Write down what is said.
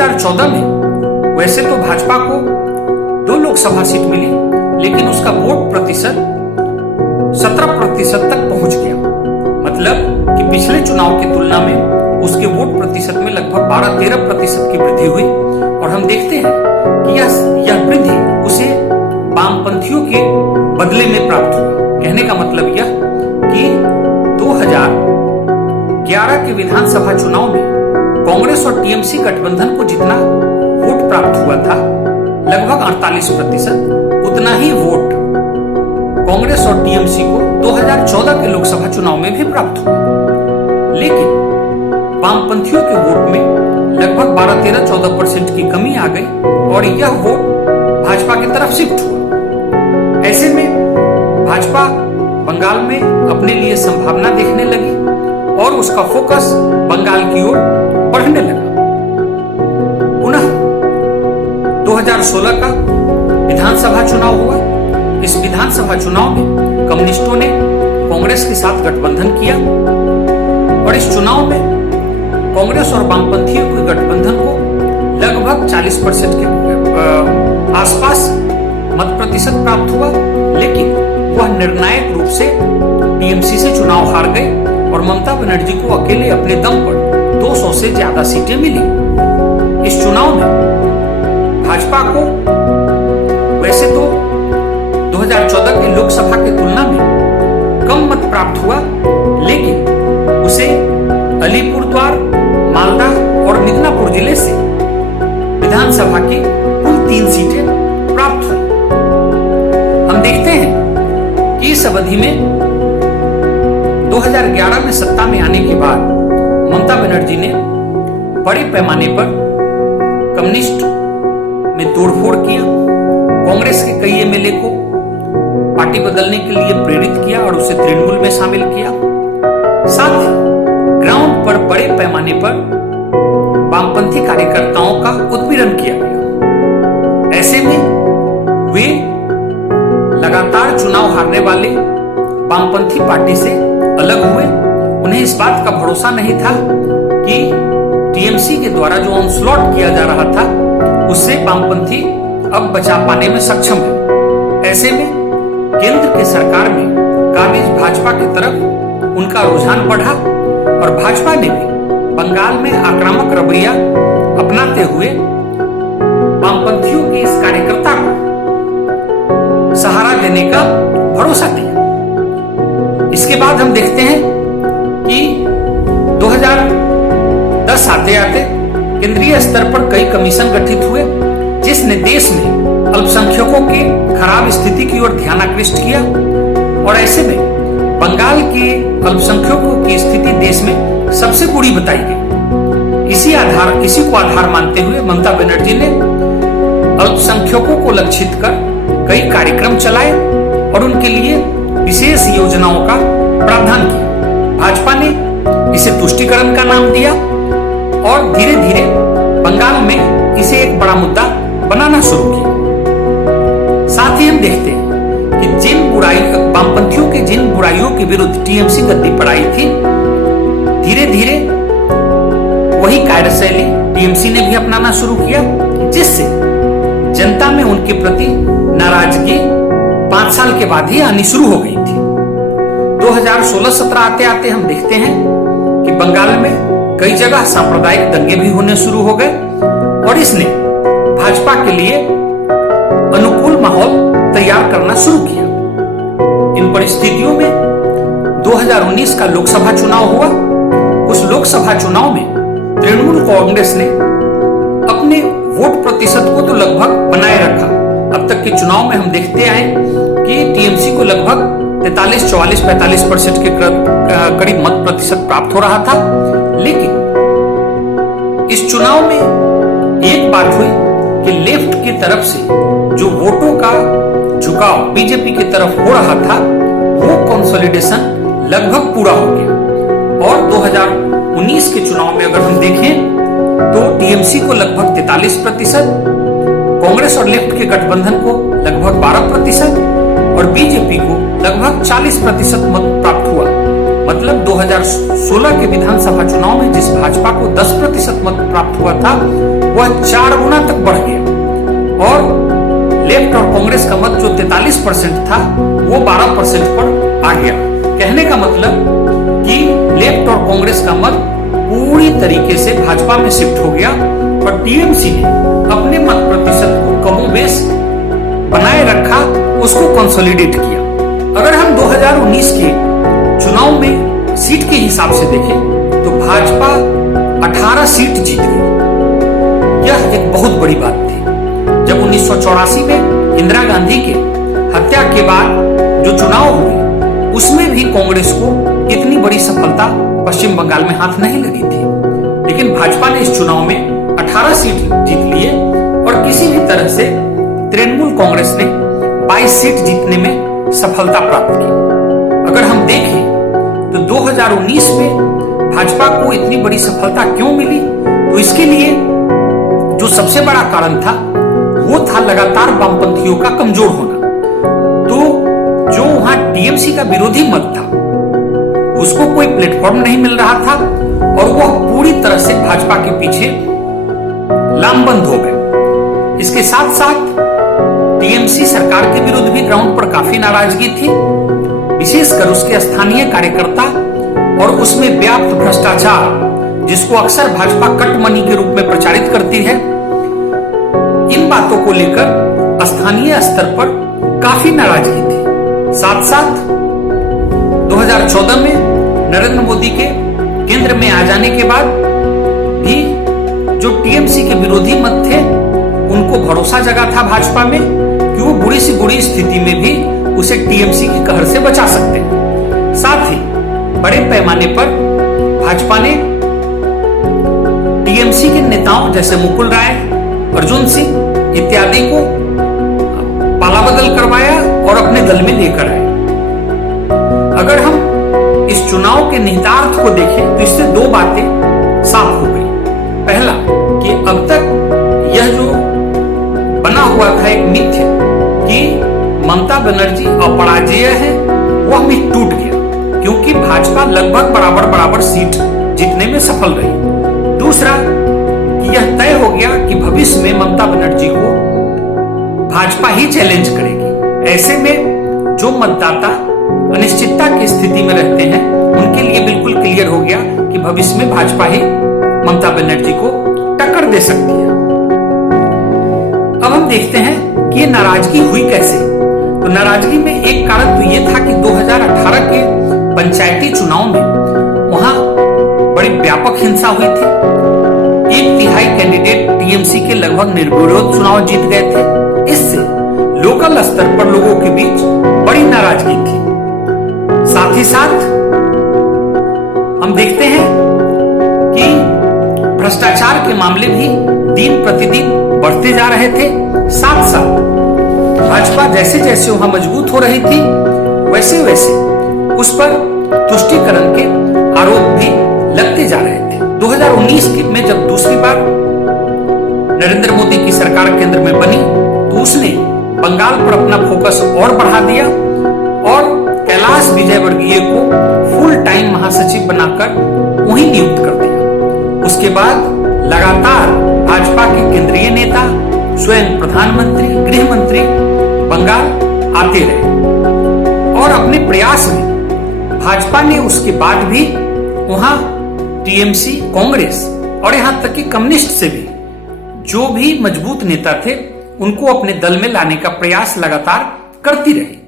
2014 में वैसे तो भाजपा को 2 लोकसभा सीट मिली, लेकिन उसका वोट प्रतिशत 17% तक पहुंच गया। मतलब कि पिछले चुनाव की तुलना में उसके वोट प्रतिशत में लगभग 12-13% की वृद्धि हुई। और हम देखते हैं कि यह वृद्धि उसे वामपंथियों के बदले में प्राप्त हुआ। कहने का मतलब यह कि 2011 के विधानसभा चुनाव में कांग्रेस और टीएमसी गठबंधन को जितना वोट प्राप्त हुआ था, लगभग 48%, उतना ही वोट कांग्रेस और टीएमसी को 2014 के लोकसभा चुनाव में भी प्राप्त हुआ। लेकिन वामपंथियों के वोट में लगभग 12-13-14% की कमी आ गई और यह वोट भाजपा की तरफ शिफ्ट हुआ। ऐसे में भाजपा बंगाल में अपने लिए संभावना देखने लगी और उसका फोकस बंगाल की ओर बढ़ने लगा। पुनः 2016 का विधानसभा चुनाव हुआ। इस विधानसभा चुनाव में कम्युनिस्टों ने कांग्रेस के साथ गठबंधन किया और इस चुनाव में कांग्रेस और वामपंथियों के गठबंधन को लगभग 40% के आसपास मत प्रतिशत प्राप्त हुआ, लेकिन वह निर्णायक रूप से टीएमसी से चुनाव हार गए और ममता बनर्जी को अकेले अपने दम पर 200 से ज्यादा सीटें मिली। इस चुनाव में भाजपा को वैसे तो 2014 के लोकसभा की तुलना में कम मत प्राप्त हुआ, लेकिन उसे अलीपुरद्वार, मालदा और मिदनापुर जिले से विधानसभा की कुल 3 सीटें प्राप्त हुई। हम देखते हैं कि इस अवधि में 2011 में सत्ता में आने के बाद ममता बनर्जी ने बड़े पैमाने पर कम्युनिस्ट में तोड़फोड़ किया, कांग्रेस के कई एमएलए को पार्टी बदलने के लिए प्रेरित किया और उसे तृणमूल में शामिल किया। साथ ही ग्राउंड पर बड़े पैमाने पर वामपंथी कार्यकर्ताओं का उत्पीड़न किया गया। ऐसे में वे लगातार चुनाव हारने वाले वामपंथी पार्टी से अलग हुए। उन्हें इस बात का भरोसा नहीं था कि टीएमसी के द्वारा जो ऑनस्लॉट किया जा रहा था उससे वामपंथी अब बचा पाने में सक्षम है। ऐसे में केंद्र के सरकार में काबिज भाजपा की तरफ उनका रुझान बढ़ा और भाजपा ने भी बंगाल में आक्रामक रवैया अपनाते हुए वामपंथियों के इस कार्यकर्ता को सहारा देने का भरोसा दिया। इसके बाद हम देखते हैं कि 2010 आते आते केंद्रीय स्तर पर कई कमीशन गठित हुए, जिसने देश में अल्पसंख्यकों की खराब स्थिति की ओर ध्यान आकृष्ट किया। और ऐसे में बंगाल के अल्पसंख्यकों की स्थिति देश में सबसे बुरी बताई गई। इसी को आधार मानते हुए ममता बनर्जी ने अल्पसंख्यकों को लक्षित कर कई कार्यक्रम चलाए और उनके लिए विशेष योजनाओं का प्रावधान किया। भाजपा ने इसे तुष्टीकरण का नाम दिया और धीरे धीरे बंगाल में इसे एक बड़ा मुद्दा बनाना शुरू किया। साथ ही हम देखते हैं कि वामपंथियों के जिन बुराइयों के विरुद्ध टीएमसी गद्दी पर आई थी, धीरे धीरे वही कार्यशैली टीएमसी ने भी अपनाना शुरू किया, जिससे जनता में उनके प्रति नाराजगी 5 साल के बाद ही आनी शुरू हो गई थी। 2016-17 आते आते हम देखते हैं कि बंगाल में कई जगह सांप्रदायिक दंगे भी होने शुरू हो गए और इसने भाजपा के लिए अनुकूल माहौल तैयार करना शुरू किया। इन परिस्थितियों में 2019 का लोकसभा चुनाव हुआ। उस लोकसभा चुनाव में तृणमूल कांग्रेस ने अपने वोट प्रतिशत को तो लगभग बनाए रखा। अब तक के चुनाव में हम देखते आए कि टीएमसी को लगभग 43, 44, 45% के करीब मत प्रतिशत प्राप्त हो रहा था। लेकिन इस चुनाव में एक बात हुई कि लेफ्ट की तरफ से जो वोटों का झुकाव बीजेपी की तरफ हो रहा था, वो कंसोलिडेशन लगभग पूरा हो गया। और 2019 के चुनाव में अगर हम देखें तो टीएमसी को लगभग 43%, कांग्रेस और लेफ्ट के गठबंधन को लगभग 12% और बीजेपी को लगभग 40% मत प्राप्त हुआ। मतलब 2016 के विधानसभा चुनाव में जिस भाजपा को 10% मत प्राप्त हुआ था वह 4 गुना तक बढ़ गया और लेफ्ट और कांग्रेस का मत जो 43% था वो 12% पर आ गया। कहने का मतलब कि लेफ्ट और कांग्रेस का मत पूरी तरीके से भाजपा में शिफ्ट हो गया और टीएमसी ने अपने मत प्रतिशत को कमोबेश बनाए रखा, उसको कंसोलिडेट किया। अगर हम 2019 के चुनाव में सीट के हिसाब से देखें तो भाजपा 18 सीट जीत गई। यह एक बहुत बड़ी बात थी। जब 1984 में इंदिरा गांधी के हत्या के बाद जो चुनाव हुए उसमें भी कांग्रेस को इतनी बड़ी सफलता पश्चिम बंगाल में हाथ नहीं लगी थी, लेकिन भाजपा ने इस चुनाव में 18 सीट जीत लिए और किसी भी तरह से तृणमूल कांग्रेस ने 22 सीट जीतने में सफलता प्राप्त की। अगर हम देखें तो 2019 में भाजपा को इतनी बड़ी सफलता क्यों मिली, तो इसके लिए जो सबसे बड़ा कारण था वो था लगातार वामपंथियों का कमजोर होना। तो जो वहां टीएमसी का विरोधी मत था उसको कोई प्लेटफॉर्म नहीं मिल रहा था और वह पूरी तरह से भाजपा के पीछे लामबंद हो गए। इसके साथ साथ टीएमसी सरकार के विरुद्ध भी ग्राउंड पर काफी नाराजगी थी, विशेषकर उसके स्थानीय कार्यकर्ता और उसमें व्याप्त भ्रष्टाचार, जिसको अक्सर भाजपा कट मनी के रूप में प्रचारित करती है। इन बातों को लेकर स्थानीय स्तर पर काफी नाराजगी थी। साथ साथ 2014 में नरेंद्र मोदी के केंद्र में आ जाने के बाद भी जो टीएमसी के विरोधी मत थे उनको भरोसा जगा था भाजपा में कि वो बुरी सी बुरी स्थिति में भी उसे टीएमसी की कहर से बचा सकते हैं। साथ ही बड़े पैमाने पर भाजपा ने टीएमसी के नेताओं जैसे मुकुल राय, अर्जुन सिंह इत्यादि को पाला बदल करवाया और अपने दल में लेकर आए। अगर हम इस चुनाव के निहितार्थ को देखें तो इससे दो बातें साफ हो गई। पहला कि अब तक यह जो बना हुआ था एक मिथ्य कि ममता बनर्जी अपराजेय है, वह मिथ टूट गया क्योंकि भाजपा लगभग बराबर सीट जीतने में सफल रही। दूसरा कि यह तय हो गया कि भविष्य में ममता बनर्जी को भाजपा ही चैलेंज करेगी। ऐसे में जो मतदाता अनिश्चितता की स्थिति में रहते हैं उनके लिए बिल्कुल क्लियर हो गया कि भविष्य में भाजपा ही ममता बनर्जी को टक्कर दे सकती है। अब हम देखते हैं कि ये नाराजगी हुई कैसे। तो नाराजगी में एक कारण तो ये था कि 2018 के पंचायती चुनाव में वहां बड़ी व्यापक हिंसा हुई थी। 1/3 कैंडिडेट टीएमसी के लगभग निर्विरोध चुनाव जीत गए थे। इससे लोकल स्तर पर लोगों के बीच बड़ी नाराजगी थी। साथ ही साथ हम देखते हैं कि भ्रष्टाचार के मामले भी दिन प्रतिदिन बढ़ते जा रहे थे। साथ साथ भाजपा जैसे जैसे वहां मजबूत हो रही थी वैसे वैसे उस पर तुष्टीकरण के आरोप भी लगते जा रहे थे। 2019 में जब दूसरी बार नरेंद्र मोदी की सरकार केंद्र में बनी तो उसने बंगाल पर अपना फोकस और बढ़ा दिया और कैलाश विजयवर्गीय को फुल टाइम महासचिव बनाकर वहीं नियुक्त कर दिया। उसके बाद लगातार भाजपा के केंद्रीय नेता, स्वयं प्रधानमंत्री, गृह मंत्री बंगाल आते रहे और अपने प्रयास में भाजपा ने उसके बाद भी वहां टीएमसी, कांग्रेस और यहां तक कि कम्युनिस्ट से भी जो भी मजबूत नेता थे उनको अपने दल में लाने का प्रयास लगातार करती रही।